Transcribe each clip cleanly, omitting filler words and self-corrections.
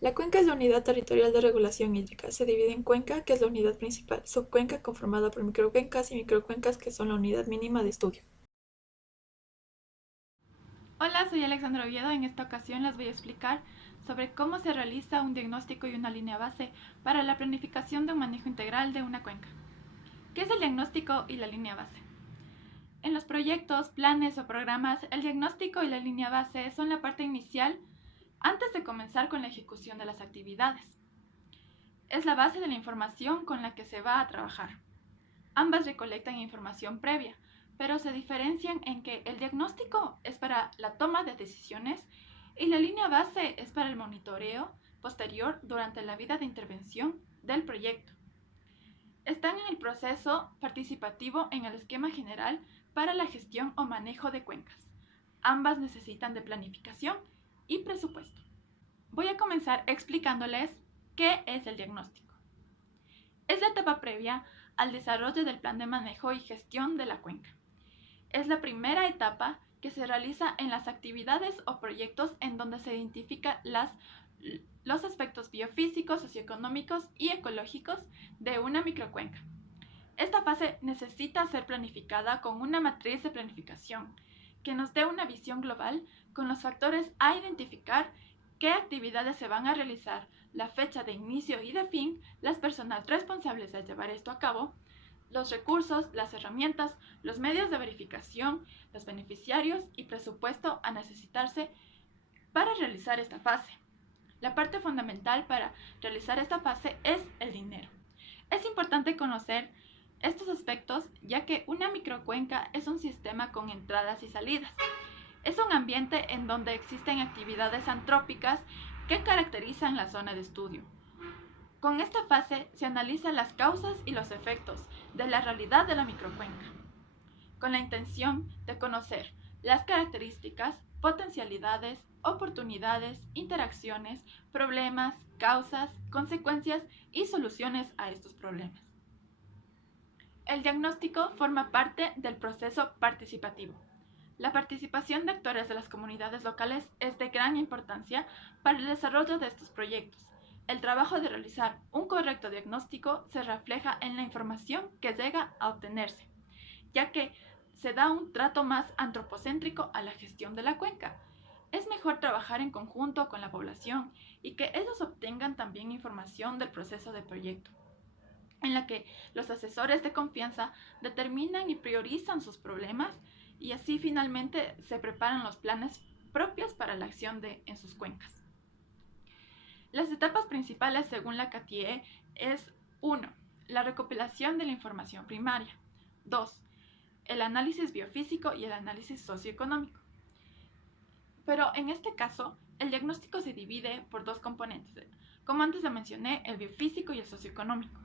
La cuenca es la unidad territorial de regulación hídrica. Se divide en cuenca, que es la unidad principal, subcuenca conformada por microcuencas y microcuencas, que son la unidad mínima de estudio. Hola, soy Alexandra Oviedo. En esta ocasión les voy a explicar sobre cómo se realiza un diagnóstico y una línea base para la planificación de un manejo integral de una cuenca. ¿Qué es el diagnóstico y la línea base? En los proyectos, planes o programas, el diagnóstico y la línea base son la parte inicial antes de comenzar con la ejecución de las actividades. Es la base de la información con la que se va a trabajar. Ambas recolectan información previa, pero se diferencian en que el diagnóstico es para la toma de decisiones y la línea base es para el monitoreo posterior durante la vida de intervención del proyecto. Están en el proceso participativo en el esquema general para la gestión o manejo de cuencas. Ambas necesitan de planificación y presupuesto. Voy a comenzar explicándoles qué es el diagnóstico. Es la etapa previa al desarrollo del plan de manejo y gestión de la cuenca. Es la primera etapa que se realiza en las actividades o proyectos en donde se identifican los aspectos biofísicos, socioeconómicos y ecológicos de una microcuenca. Esta fase necesita ser planificada con una matriz de planificación que nos dé una visión global con los factores a identificar, qué actividades se van a realizar, la fecha de inicio y de fin, las personas responsables de llevar esto a cabo, los recursos, las herramientas, los medios de verificación, los beneficiarios y presupuesto a necesitarse para realizar esta fase. La parte fundamental para realizar esta fase es el dinero. Es importante conocer estos aspectos ya que una microcuenca es un sistema con entradas y salidas. Es un ambiente en donde existen actividades antrópicas que caracterizan la zona de estudio. Con esta fase se analizan las causas y los efectos de la realidad de la microcuenca, con la intención de conocer las características, potencialidades, oportunidades, interacciones, problemas, causas, consecuencias y soluciones a estos problemas. El diagnóstico forma parte del proceso participativo. La participación de actores de las comunidades locales es de gran importancia para el desarrollo de estos proyectos. El trabajo de realizar un correcto diagnóstico se refleja en la información que llega a obtenerse, ya que se da un trato más antropocéntrico a la gestión de la cuenca. Es mejor trabajar en conjunto con la población y que ellos obtengan también información del proceso de proyecto, en la que los asesores de confianza determinan y priorizan sus problemas y así finalmente se preparan los planes propios para la acción en sus cuencas. Las etapas principales según la CATIE es 1. La recopilación de la información primaria. 2. El análisis biofísico y el análisis socioeconómico. Pero en este caso, el diagnóstico se divide por dos componentes, como antes le mencioné, el biofísico y el socioeconómico.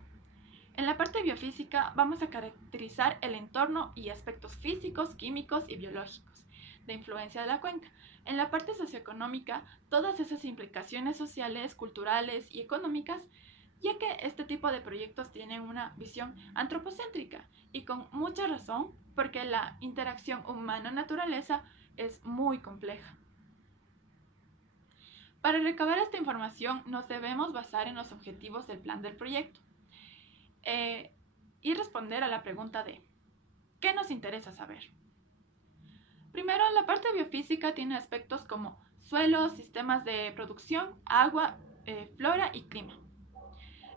En la parte biofísica vamos a caracterizar el entorno y aspectos físicos, químicos y biológicos de influencia de la cuenca. En la parte socioeconómica, todas esas implicaciones sociales, culturales y económicas, ya que este tipo de proyectos tienen una visión antropocéntrica y con mucha razón porque la interacción humano-naturaleza es muy compleja. Para recabar esta información nos debemos basar en los objetivos del plan del proyecto y responder a la pregunta de ¿qué nos interesa saber? Primero, la parte biofísica tiene aspectos como suelos, sistemas de producción, agua, flora y clima.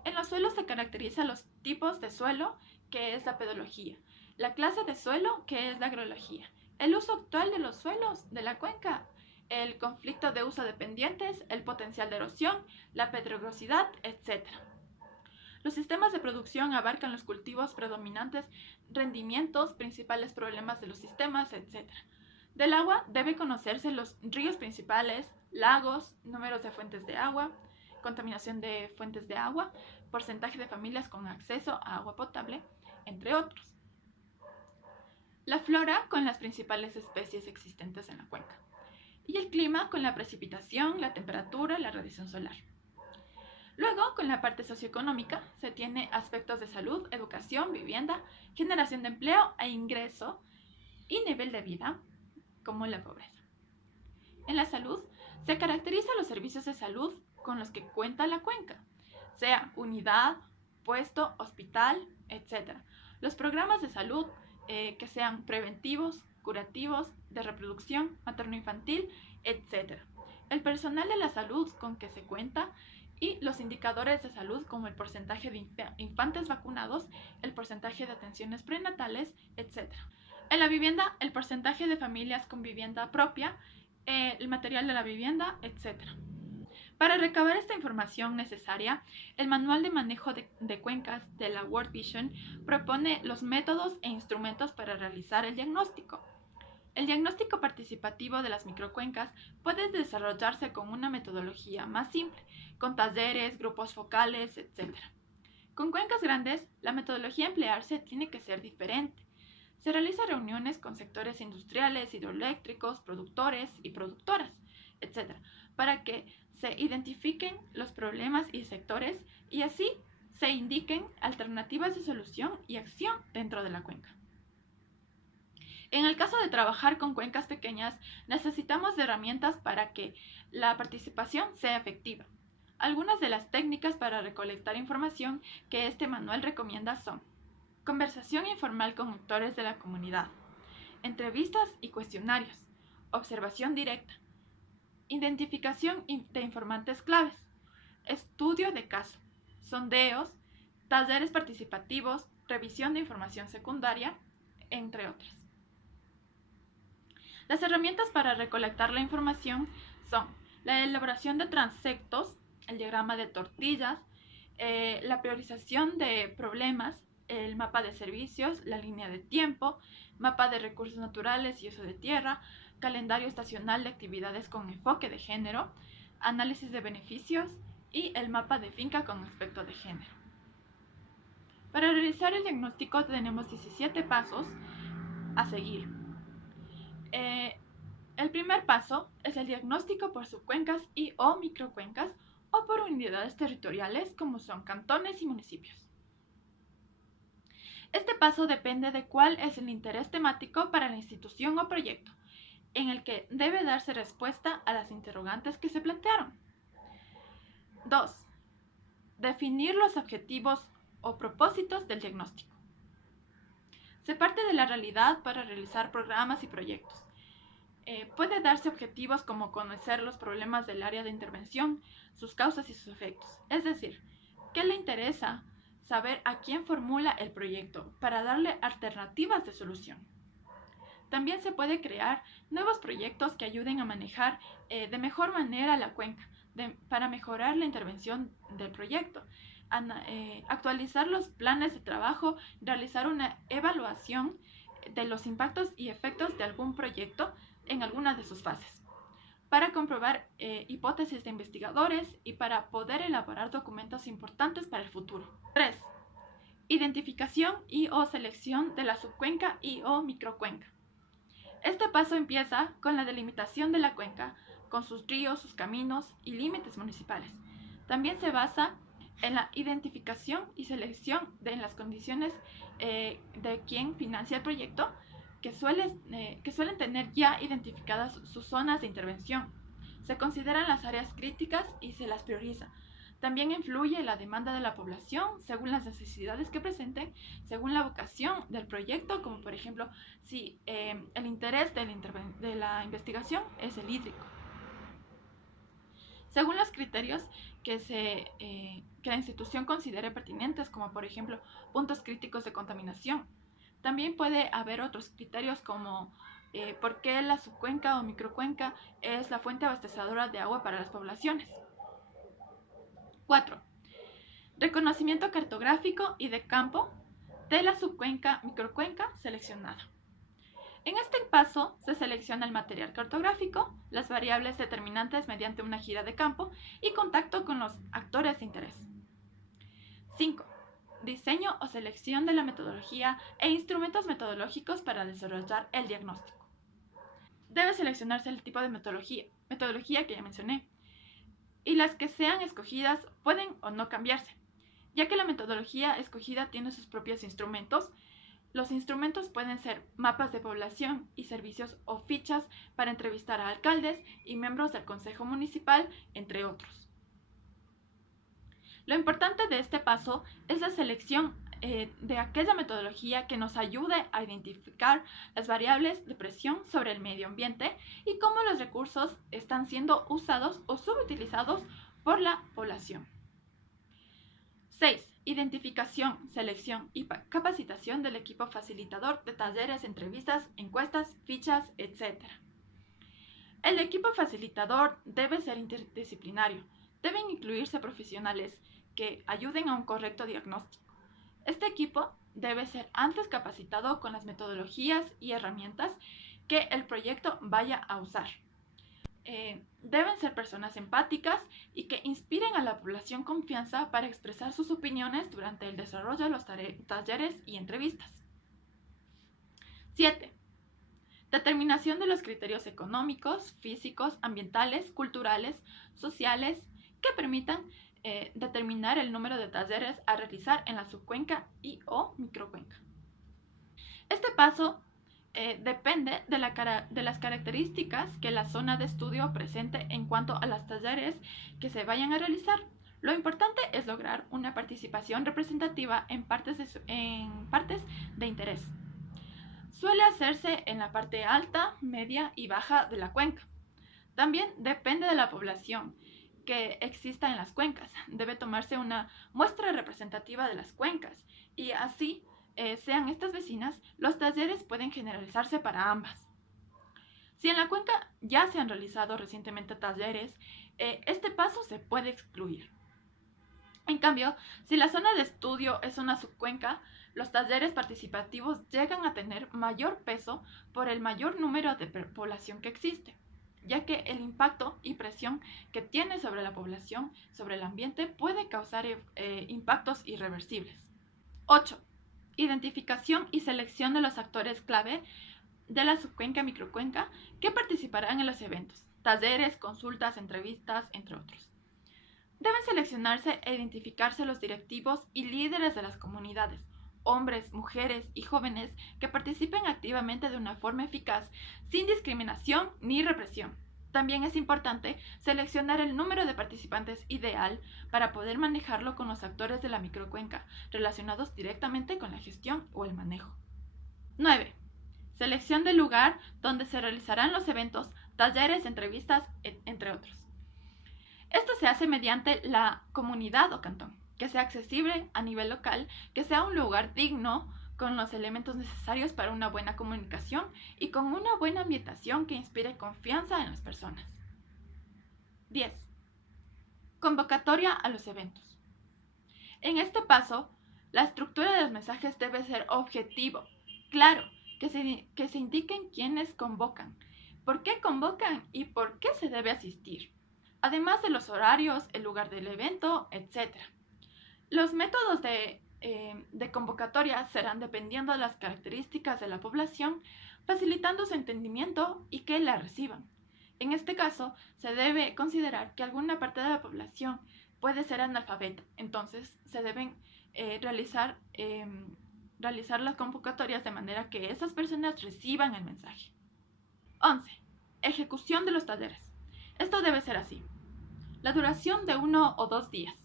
En los suelos se caracterizan los tipos de suelo, que es la pedología, la clase de suelo, que es la agrología, el uso actual de los suelos de la cuenca, el conflicto de uso de pendientes, el potencial de erosión, la pedregosidad, etc. Los sistemas de producción abarcan los cultivos predominantes, rendimientos, principales problemas de los sistemas, etc. Del agua debe conocerse los ríos principales, lagos, números de fuentes de agua, contaminación de fuentes de agua, porcentaje de familias con acceso a agua potable, entre otros. La flora con las principales especies existentes en la cuenca. Y el clima con la precipitación, la temperatura y la radiación solar. Luego, con la parte socioeconómica, se tiene aspectos de salud, educación, vivienda, generación de empleo e ingreso y nivel de vida, como la pobreza. En la salud, se caracterizan los servicios de salud con los que cuenta la cuenca, sea unidad, puesto, hospital, etc. Los programas de salud que sean preventivos, curativos, de reproducción, materno-infantil, etc. El personal de la salud con que se cuenta y los indicadores de salud como el porcentaje de infantes vacunados, el porcentaje de atenciones prenatales, etc. En la vivienda, el porcentaje de familias con vivienda propia, el material de la vivienda, etc. Para recabar esta información necesaria, el Manual de Manejo de Cuencas de la World Vision propone los métodos e instrumentos para realizar el diagnóstico. El diagnóstico participativo de las microcuencas puede desarrollarse con una metodología más simple, con talleres, grupos focales, etc. Con cuencas grandes, la metodología a emplearse tiene que ser diferente. Se realizan reuniones con sectores industriales, hidroeléctricos, productores y productoras, etc., para que se identifiquen los problemas y sectores y así se indiquen alternativas de solución y acción dentro de la cuenca. En el caso de trabajar con cuencas pequeñas, necesitamos de herramientas para que la participación sea efectiva. Algunas de las técnicas para recolectar información que este manual recomienda son: conversación informal con actores de la comunidad, entrevistas y cuestionarios, observación directa, identificación de informantes claves, estudio de caso, sondeos, talleres participativos, revisión de información secundaria, entre otras. Las herramientas para recolectar la información son la elaboración de transectos, el diagrama de tortillas, la priorización de problemas, el mapa de servicios, la línea de tiempo, mapa de recursos naturales y uso de tierra, calendario estacional de actividades con enfoque de género, análisis de beneficios y el mapa de finca con aspecto de género. Para realizar el diagnóstico tenemos 17 pasos a seguir. El primer paso es el diagnóstico por subcuencas y o microcuencas o por unidades territoriales como son cantones y municipios. Este paso depende de cuál es el interés temático para la institución o proyecto, en el que debe darse respuesta a las interrogantes que se plantearon. 2. Definir los objetivos o propósitos del diagnóstico. Se parte de la realidad para realizar programas y proyectos. Puede darse objetivos como conocer los problemas del área de intervención, sus causas y sus efectos. Es decir, ¿qué le interesa saber a quién formula el proyecto para darle alternativas de solución? También se puede crear nuevos proyectos que ayuden a manejar de mejor manera la cuenca, para mejorar la intervención del proyecto, actualizar los planes de trabajo, realizar una evaluación de los impactos y efectos de algún proyecto en alguna de sus fases, para comprobar hipótesis de investigadores y para poder elaborar documentos importantes para el futuro. 3. Identificación y o selección de la subcuenca y o microcuenca. Este paso empieza con la delimitación de la cuenca, con sus ríos, sus caminos y límites municipales. También se basa en la identificación y selección de las condiciones de quien financia el proyecto, que suelen tener ya identificadas sus zonas de intervención. Se consideran las áreas críticas y se las prioriza. También influye la demanda de la población según las necesidades que presenten, según la vocación del proyecto, como por ejemplo si el interés de la investigación es el hídrico. Según los criterios que la institución considere pertinentes, como por ejemplo puntos críticos de contaminación. También puede haber otros criterios como por qué la subcuenca o microcuenca es la fuente abastecedora de agua para las poblaciones. 4. Reconocimiento cartográfico y de campo de la subcuenca microcuenca seleccionada. En este paso se selecciona el material cartográfico, las variables determinantes mediante una gira de campo y contacto con los actores de interés. 5. Diseño o selección de la metodología e instrumentos metodológicos para desarrollar el diagnóstico. Debe seleccionarse el tipo de metodología que ya mencioné, y las que sean escogidas pueden o no cambiarse, ya que la metodología escogida tiene sus propios instrumentos. Los instrumentos pueden ser mapas de población y servicios o fichas para entrevistar a alcaldes y miembros del consejo municipal, entre otros. Lo importante de este paso es la selección de aquella metodología que nos ayude a identificar las variables de presión sobre el medio ambiente y cómo los recursos están siendo usados o subutilizados por la población. 6. Identificación, selección y capacitación del equipo facilitador de talleres, entrevistas, encuestas, fichas, etc. El equipo facilitador debe ser interdisciplinario. Deben incluirse profesionales que ayuden a un correcto diagnóstico. Este equipo debe ser antes capacitado con las metodologías y herramientas que el proyecto vaya a usar. Deben ser personas empáticas y que inspiren a la población confianza para expresar sus opiniones durante el desarrollo de los talleres y entrevistas. 7. Determinación de los criterios económicos, físicos, ambientales, culturales, sociales, que permitan determinar el número de talleres a realizar en la subcuenca y o microcuenca. Este paso depende de las características que la zona de estudio presente en cuanto a los talleres que se vayan a realizar. Lo importante es lograr una participación representativa en partes de interés. Suele hacerse en la parte alta, media y baja de la cuenca. También depende de la población que exista en las cuencas. Debe tomarse una muestra representativa de las cuencas y así sean estas vecinas, los talleres pueden generalizarse para ambas. Si en la cuenca ya se han realizado recientemente talleres, este paso se puede excluir. En cambio, si la zona de estudio es una subcuenca, los talleres participativos llegan a tener mayor peso por el mayor número de población que existe, ya que el impacto y presión que tiene sobre la población, sobre el ambiente, puede causar impactos irreversibles. 8. Identificación y selección de los actores clave de la subcuenca y microcuenca que participarán en los eventos, talleres, consultas, entrevistas, entre otros. Deben seleccionarse e identificarse los directivos y líderes de las comunidades, hombres, mujeres y jóvenes que participen activamente de una forma eficaz, sin discriminación ni represión. También es importante seleccionar el número de participantes ideal para poder manejarlo con los actores de la microcuenca relacionados directamente con la gestión o el manejo. 9. Selección del lugar donde se realizarán los eventos, talleres, entrevistas, entre otros. Esto se hace mediante la comunidad o cantón, que sea accesible a nivel local, que sea un lugar digno, con los elementos necesarios para una buena comunicación y con una buena ambientación que inspire confianza en las personas. 10. Convocatoria a los eventos. En este paso, la estructura de los mensajes debe ser objetivo, claro, que se indiquen quiénes convocan, por qué convocan y por qué se debe asistir, además de los horarios, el lugar del evento, etc. Los métodos de convocatoria serán dependiendo de las características de la población, facilitando su entendimiento y que la reciban. En este caso, se debe considerar que alguna parte de la población puede ser analfabeta, entonces se deben realizar las convocatorias de manera que esas personas reciban el mensaje. 11. Ejecución de los talleres. Esto debe ser así. La duración de 1 o 2 días.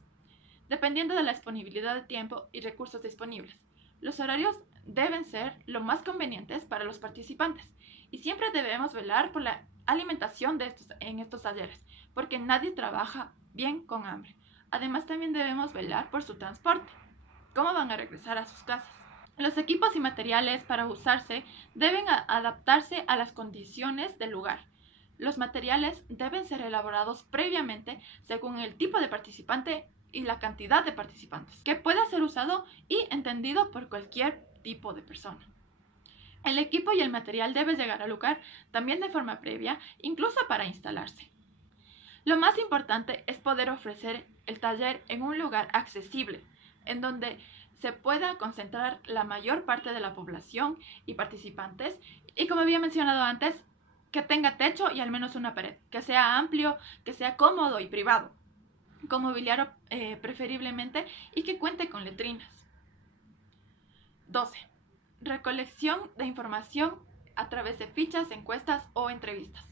Dependiendo de la disponibilidad de tiempo y recursos disponibles. Los horarios deben ser lo más convenientes para los participantes y siempre debemos velar por la alimentación en estos talleres, porque nadie trabaja bien con hambre. Además, también debemos velar por su transporte, cómo van a regresar a sus casas. Los equipos y materiales para usarse deben adaptarse a las condiciones del lugar. Los materiales deben ser elaborados previamente según el tipo de participante y la cantidad de participantes, que pueda ser usado y entendido por cualquier tipo de persona. El equipo y el material debe llegar al lugar también de forma previa, incluso para instalarse. Lo más importante es poder ofrecer el taller en un lugar accesible, en donde se pueda concentrar la mayor parte de la población y participantes, y como había mencionado antes, que tenga techo y al menos una pared, que sea amplio, que sea cómodo y privado, con mobiliario preferiblemente y que cuente con letrinas. 12. Recolección de información a través de fichas, encuestas o entrevistas.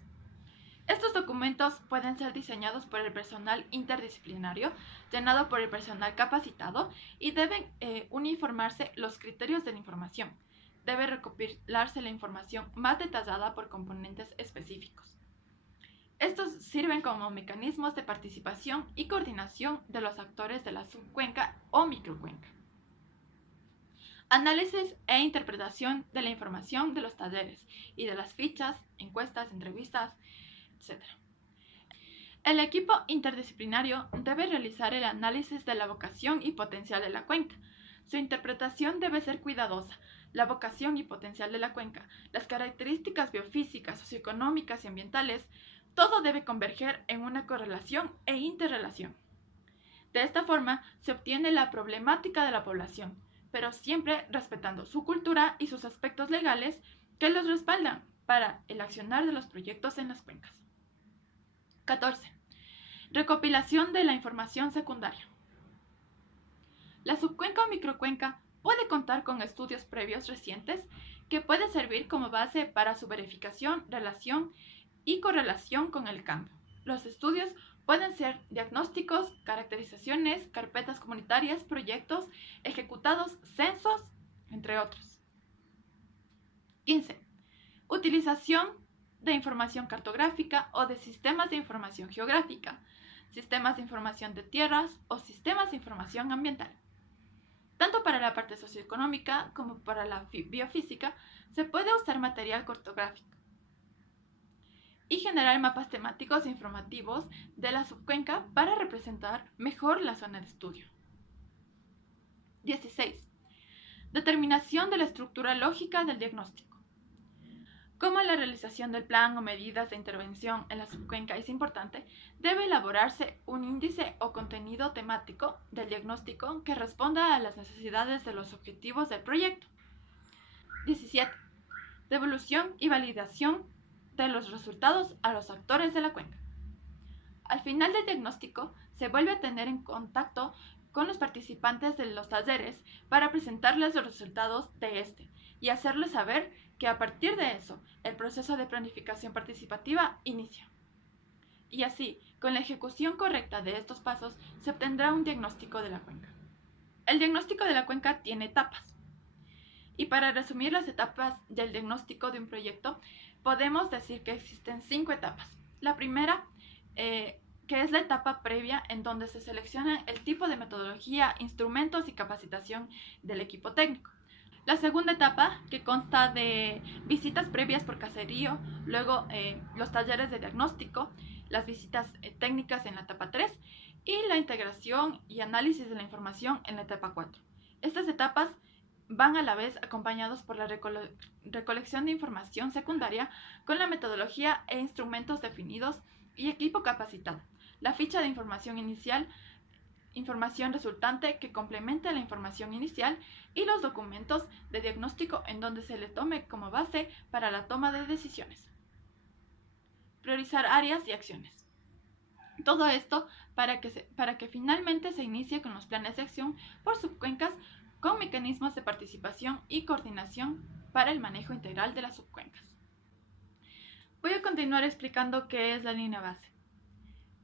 Estos documentos pueden ser diseñados por el personal interdisciplinario, llenado por el personal capacitado y deben uniformarse los criterios de la información. Debe recopilarse la información más detallada por componentes específicos. Estos sirven como mecanismos de participación y coordinación de los actores de la subcuenca o microcuenca. Análisis e interpretación de la información de los talleres y de las fichas, encuestas, entrevistas, etc. El equipo interdisciplinario debe realizar el análisis de la vocación y potencial de la cuenca. Su interpretación debe ser cuidadosa. La vocación y potencial de la cuenca, las características biofísicas, socioeconómicas y ambientales, todo debe converger en una correlación e interrelación. De esta forma se obtiene la problemática de la población, pero siempre respetando su cultura y sus aspectos legales que los respaldan para el accionar de los proyectos en las cuencas. 14. Recopilación de la información secundaria. La subcuenca o microcuenca puede contar con estudios previos recientes que pueden servir como base para su verificación, relación y correlación con el campo. Los estudios pueden ser diagnósticos, caracterizaciones, carpetas comunitarias, proyectos ejecutados, censos, entre otros. 15. Utilización de información cartográfica o de sistemas de información geográfica, sistemas de información de tierras o sistemas de información ambiental. Tanto para la parte socioeconómica como para la biofísica se puede usar material cartográfico y generar mapas temáticos e informativos de la subcuenca para representar mejor la zona de estudio. 16. Determinación de la estructura lógica del diagnóstico. Como la realización del plan o medidas de intervención en la subcuenca es importante, debe elaborarse un índice o contenido temático del diagnóstico que responda a las necesidades de los objetivos del proyecto. 17. Devolución y validación de los resultados a los actores de la cuenca. Al final del diagnóstico, se vuelve a tener en contacto con los participantes de los talleres para presentarles los resultados de este y hacerles saber que a partir de eso, el proceso de planificación participativa inicia. Y así, con la ejecución correcta de estos pasos, se obtendrá un diagnóstico de la cuenca. El diagnóstico de la cuenca tiene etapas. Y para resumir las etapas del diagnóstico de un proyecto, podemos decir que existen 5 etapas. La primera, que es la etapa previa en donde se selecciona el tipo de metodología, instrumentos y capacitación del equipo técnico. La segunda etapa, que consta de visitas previas por caserío, luego los talleres de diagnóstico, las visitas técnicas en la etapa 3 y la integración y análisis de la información en la etapa 4. Estas etapas van a la vez acompañados por la recolección de información secundaria con la metodología e instrumentos definidos y equipo capacitado, la ficha de información inicial, información resultante que complemente la información inicial y los documentos de diagnóstico en donde se le tome como base para la toma de decisiones. Priorizar áreas y acciones. Todo esto para que finalmente se inicie con los planes de acción por subcuencas con mecanismos de participación y coordinación para el manejo integral de las subcuencas. Voy a continuar explicando qué es la línea base.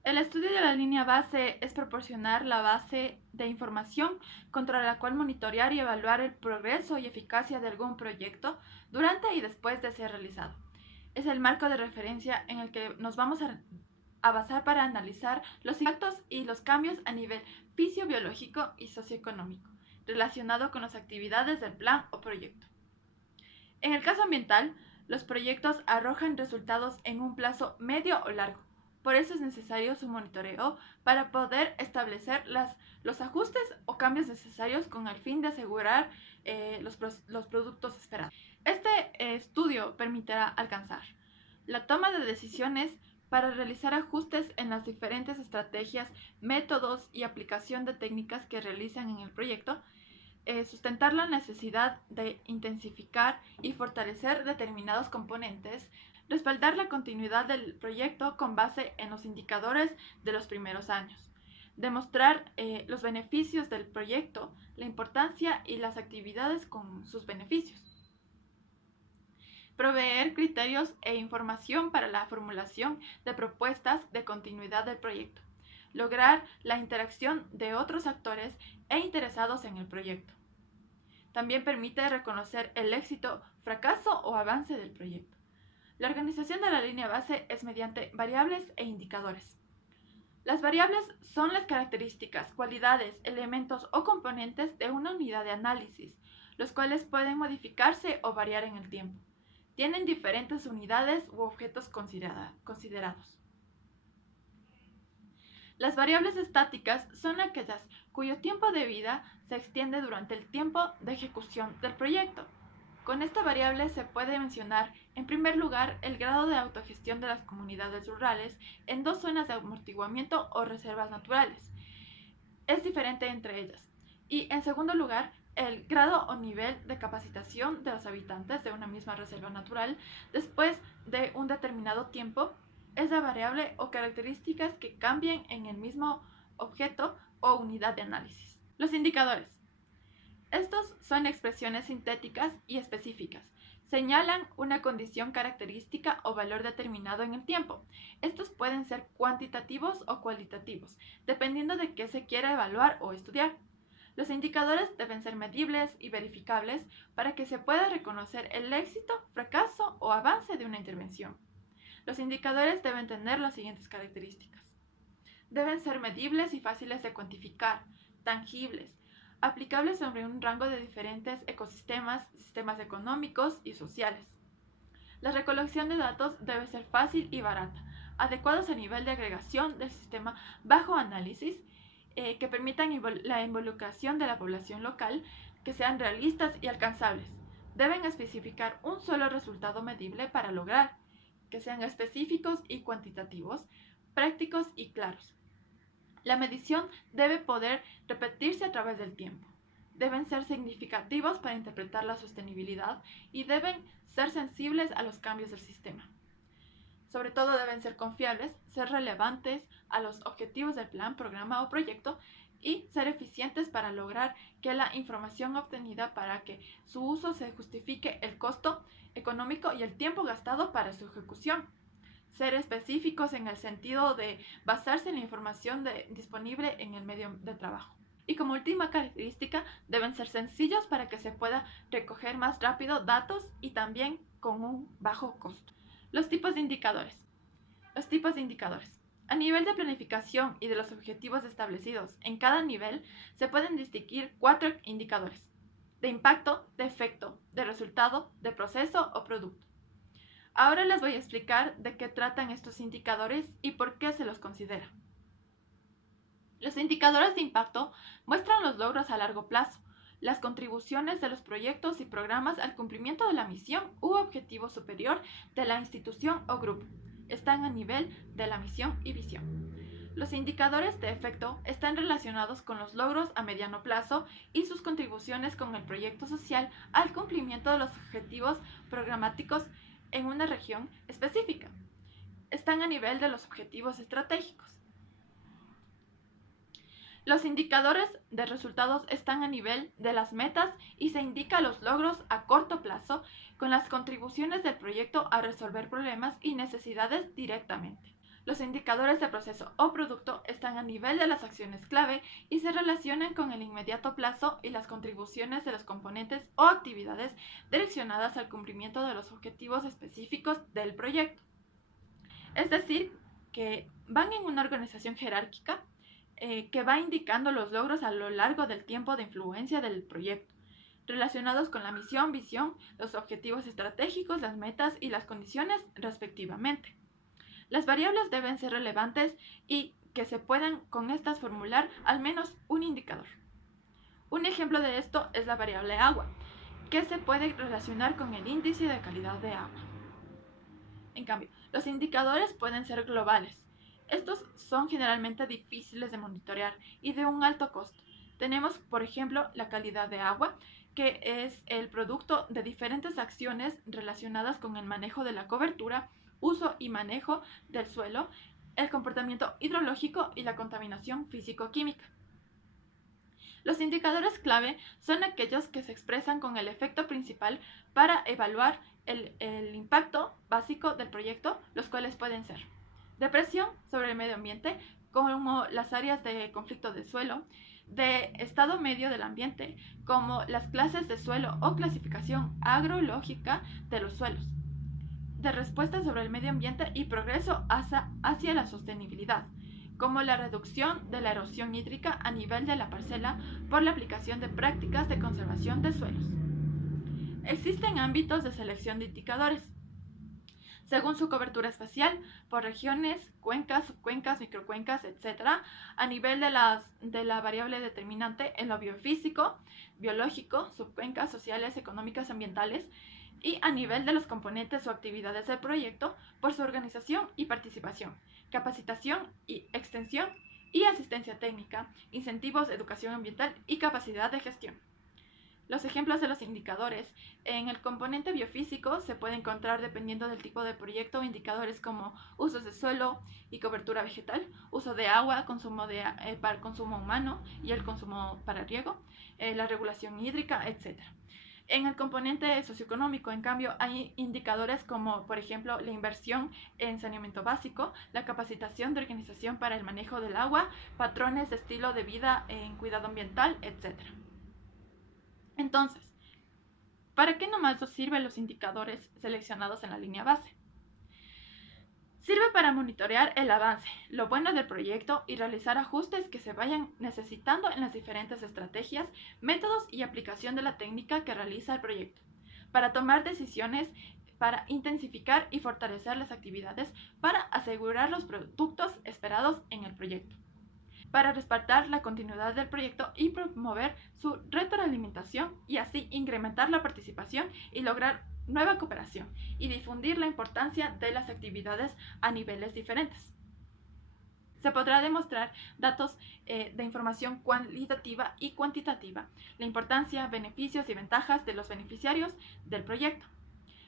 El estudio de la línea base es proporcionar la base de información contra la cual monitorear y evaluar el progreso y eficacia de algún proyecto durante y después de ser realizado. Es el marco de referencia en el que nos vamos a basar para analizar los impactos y los cambios a nivel fisiobiológico y socioeconómico relacionado con las actividades del plan o proyecto. En el caso ambiental, los proyectos arrojan resultados en un plazo medio o largo. Por eso es necesario su monitoreo para poder establecer los ajustes o cambios necesarios con el fin de asegurar los productos esperados. Este estudio permitirá alcanzar la toma de decisiones para realizar ajustes en las diferentes estrategias, métodos y aplicación de técnicas que realizan en el proyecto, sustentar la necesidad de intensificar y fortalecer determinados componentes, respaldar la continuidad del proyecto con base en los indicadores de los primeros años, demostrar los beneficios del proyecto, la importancia y las actividades con sus beneficios. proveer criterios e información para la formulación de propuestas de continuidad del proyecto, lograr la interacción de otros actores e interesados en el proyecto. También permite reconocer el éxito, fracaso o avance del proyecto. La organización de la línea base es mediante variables e indicadores. Las variables son las características, cualidades, elementos o componentes de una unidad de análisis, los cuales pueden modificarse o variar en el tiempo. Tienen diferentes unidades u objetos considerados. Las variables estáticas son aquellas cuyo tiempo de vida se extiende durante el tiempo de ejecución del proyecto. Con esta variable se puede mencionar, en primer lugar, el grado de autogestión de las comunidades rurales en dos zonas de amortiguamiento o reservas naturales. Es diferente entre ellas. Y, en segundo lugar, el grado o nivel de capacitación de los habitantes de una misma reserva natural después de un determinado tiempo es la variable o características que cambien en el mismo objeto o unidad de análisis. Los indicadores. Estos son expresiones sintéticas y específicas. Señalan una condición característica o valor determinado en el tiempo. Estos pueden ser cuantitativos o cualitativos, dependiendo de qué se quiera evaluar o estudiar. Los indicadores deben ser medibles y verificables para que se pueda reconocer el éxito, fracaso o avance de una intervención. Los indicadores deben tener las siguientes características. Deben ser medibles y fáciles de cuantificar, tangibles, aplicables sobre un rango de diferentes ecosistemas, sistemas económicos y sociales. La recolección de datos debe ser fácil y barata, adecuados a nivel de agregación del sistema bajo análisis, que permitan la involucración de la población local, que sean realistas y alcanzables. Deben especificar un solo resultado medible para lograr, que sean específicos y cuantitativos, prácticos y claros. La medición debe poder repetirse a través del tiempo. Deben ser significativos para interpretar la sostenibilidad y deben ser sensibles a los cambios del sistema. Sobre todo deben ser confiables, ser relevantes a los objetivos del plan, programa o proyecto y ser eficientes para lograr que la información obtenida para que su uso se justifique el costo económico y el tiempo gastado para su ejecución. Ser específicos en el sentido de basarse en la información disponible en el medio de trabajo. Y como última característica, deben ser sencillos para que se pueda recoger más rápido datos y también con un bajo costo. Los tipos de indicadores. Los tipos de indicadores. A nivel de planificación y de los objetivos establecidos en cada nivel, se pueden distinguir 4 indicadores: de impacto, de efecto, de resultado, de proceso o producto. Ahora les voy a explicar de qué tratan estos indicadores y por qué se los considera. Los indicadores de impacto muestran los logros a largo plazo, las contribuciones de los proyectos y programas al cumplimiento de la misión u objetivo superior de la institución o grupo. Están a nivel de la misión y visión. Los indicadores de efecto están relacionados con los logros a mediano plazo y sus contribuciones con el proyecto social al cumplimiento de los objetivos programáticos en una región específica. Están a nivel de los objetivos estratégicos. Los indicadores de resultados están a nivel de las metas y se indica los logros a corto plazo con las contribuciones del proyecto a resolver problemas y necesidades directamente. Los indicadores de proceso o producto están a nivel de las acciones clave y se relacionan con el inmediato plazo y las contribuciones de los componentes o actividades direccionadas al cumplimiento de los objetivos específicos del proyecto. Es decir, que van en una organización jerárquica que va indicando los logros a lo largo del tiempo de influencia del proyecto, relacionados con la misión, visión, los objetivos estratégicos, las metas y las condiciones respectivamente. Las variables deben ser relevantes y que se puedan con estas formular al menos un indicador. Un ejemplo de esto es la variable agua, que se puede relacionar con el índice de calidad de agua. En cambio, los indicadores pueden ser globales. Estos son generalmente difíciles de monitorear y de un alto costo. Tenemos, por ejemplo, la calidad de agua, que es el producto de diferentes acciones relacionadas con el manejo de la cobertura, uso y manejo del suelo, el comportamiento hidrológico y la contaminación físico-química. Los indicadores clave son aquellos que se expresan con el efecto principal para evaluar el impacto básico del proyecto, los cuales pueden ser de presión sobre el medio ambiente, como las áreas de conflicto de suelo, de estado medio del ambiente, como las clases de suelo o clasificación agrológica de los suelos, de respuesta sobre el medio ambiente y progreso hacia la sostenibilidad, como la reducción de la erosión hídrica a nivel de la parcela por la aplicación de prácticas de conservación de suelos. Existen ámbitos de selección de indicadores, según su cobertura espacial, por regiones, cuencas, subcuencas, microcuencas, etc., a nivel de la variable determinante en lo biofísico, biológico, subcuencas, sociales, económicas, ambientales, y a nivel de los componentes o actividades del proyecto por su organización y participación, capacitación y extensión y asistencia técnica, incentivos, educación ambiental y capacidad de gestión. Los ejemplos de los indicadores. En el componente biofísico se puede encontrar, dependiendo del tipo de proyecto, indicadores como usos de suelo y cobertura vegetal, uso de agua, consumo para el consumo humano y el consumo para riego, la regulación hídrica, etc. En el componente socioeconómico, en cambio, hay indicadores como, por ejemplo, la inversión en saneamiento básico, la capacitación de organización para el manejo del agua, patrones de estilo de vida en cuidado ambiental, etc. Entonces, ¿para qué nomás nos sirven los indicadores seleccionados en la línea base? Sirve para monitorear el avance, lo bueno del proyecto y realizar ajustes que se vayan necesitando en las diferentes estrategias, métodos y aplicación de la técnica que realiza el proyecto, para tomar decisiones, para intensificar y fortalecer las actividades, para asegurar los productos esperados en el proyecto, para respaldar la continuidad del proyecto y promover su retroalimentación y así incrementar la participación y lograr nueva cooperación y difundir la importancia de las actividades a niveles diferentes. Se podrá demostrar datos de información cualitativa y cuantitativa, la importancia, beneficios y ventajas de los beneficiarios del proyecto,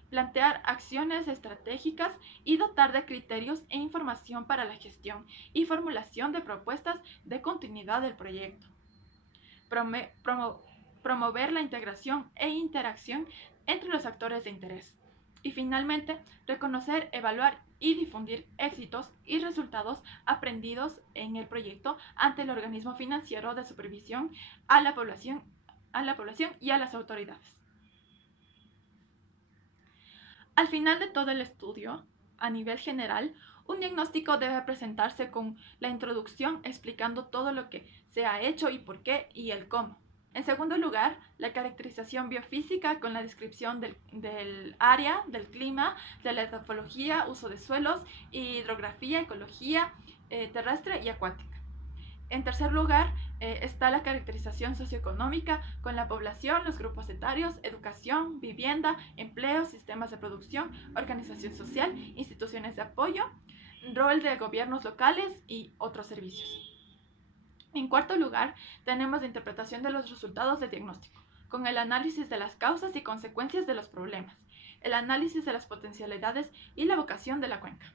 plantear acciones estratégicas y dotar de criterios e información para la gestión y formulación de propuestas de continuidad del proyecto. Promover la integración e interacción entre los actores de interés. Y finalmente, reconocer, evaluar y difundir éxitos y resultados aprendidos en el proyecto ante el organismo financiero de supervisión, a la población y a las autoridades. Al final de todo el estudio, a nivel general, un diagnóstico debe presentarse con la introducción explicando todo lo que se ha hecho y por qué y el cómo. En segundo lugar, la caracterización biofísica con la descripción del área, del clima, de la edafología, uso de suelos, hidrografía, ecología terrestre y acuática. En tercer lugar, está la caracterización socioeconómica con la población, los grupos etarios, educación, vivienda, empleo, sistemas de producción, organización social, instituciones de apoyo, rol de gobiernos locales y otros servicios. En cuarto lugar, tenemos la interpretación de los resultados del diagnóstico, con el análisis de las causas y consecuencias de los problemas, el análisis de las potencialidades y la vocación de la cuenca.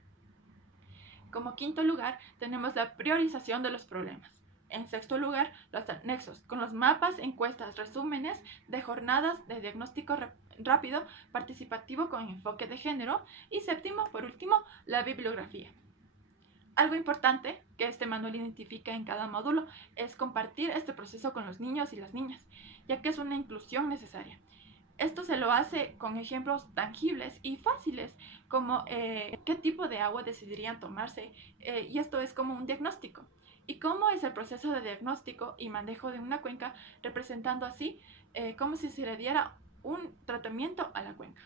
Como quinto lugar, tenemos la priorización de los problemas. En sexto lugar, los anexos, con los mapas, encuestas, resúmenes de jornadas de diagnóstico rápido, participativo con enfoque de género. Y séptimo, por último, la bibliografía. Algo importante que este manual identifica en cada módulo es compartir este proceso con los niños y las niñas, ya que es una inclusión necesaria. Esto se lo hace con ejemplos tangibles y fáciles, como qué tipo de agua decidirían tomarse, y esto es como un diagnóstico. Y cómo es el proceso de diagnóstico y manejo de una cuenca, representando así como si se le diera un tratamiento a la cuenca.